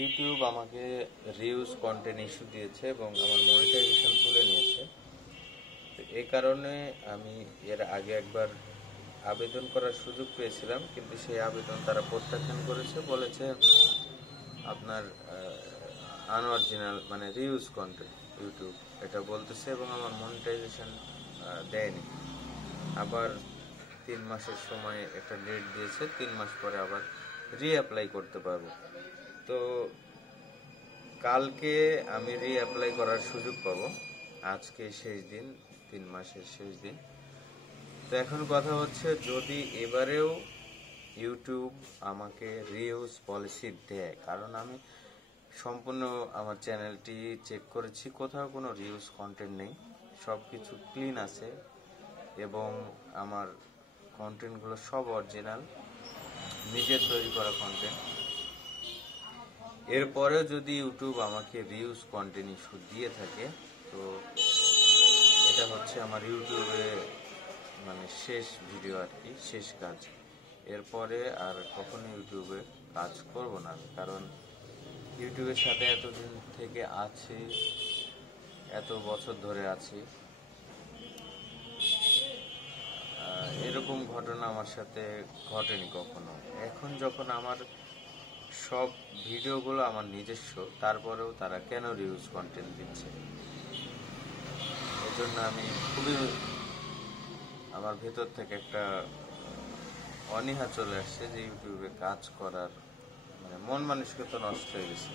YouTube আমাকে reuse content issue দিয়েছে এবং আমার মনিটাইজেশন তুলে নিয়েছে। তো এই কারণে আমি এর আগে একবার আবেদন করার সুযোগ পেয়েছিলাম, কিন্তু সেই আবেদন তারা প্রত্যাখ্যান করেছে, বলেছে আপনার আনঅরিজিনাল মানে রিউজ কন্টেন্ট ইউটিউব এটা বলতেছে, এবং আমার মনিটাইজেশন দেয়নি। আবার 3 মাসের সময় একটা ডেট দিয়েছে, 3 মাস পরে আবার রিঅ্যাপ্লাই করতে পারবো। তো কালকে আমি রিঅ্যাপ্লাই করার সুযোগ পাবো, আজকে শেষ দিন, 3 মাসের শেষ দিন। তো এখন কথা হচ্ছে, যদি এবারেও ইউটিউব আমাকে রিউজ পলিসি দেয়, কারণ আমি সম্পূর্ণ আমার চ্যানেলটি চেক করেছি, কোথাও কোনো রিউজ কন্টেন্ট নেই, সব কিছু ক্লিন আছে এবং আমার কন্টেন্টগুলো সব অরিজিনাল, নিজের তৈরি করা কন্টেন্ট। এরপরেও যদি ইউটিউব আমাকে রিউজ কন্টেন্ট ইস্যু দিয়ে থাকে, তো এটা হচ্ছে আমার ইউটিউবে মানে শেষ ভিডিও আর কি, শেষ কাজ। এরপরে আর কখনো ইউটিউবে কাজ করব না, কারণ ইউটিউবের সাথে এতদিন থেকে আছি, এত বছর ধরে আছি, এরকম ঘটনা আমার সাথে ঘটেনি কখনো। এখন যখন আমার সব ভিডিওগুলো আমার নিজস্ব, তারপরেও তারা কেন রিউজ কন্টেন্ট দিচ্ছে? এজন্য আমি খুবই, আমার ভেতর থেকে একটা অনীহা চলে আসছে যে ইউটিউবে কাজ করার মানে মন মানসিকতা নষ্ট হয়ে গেছে।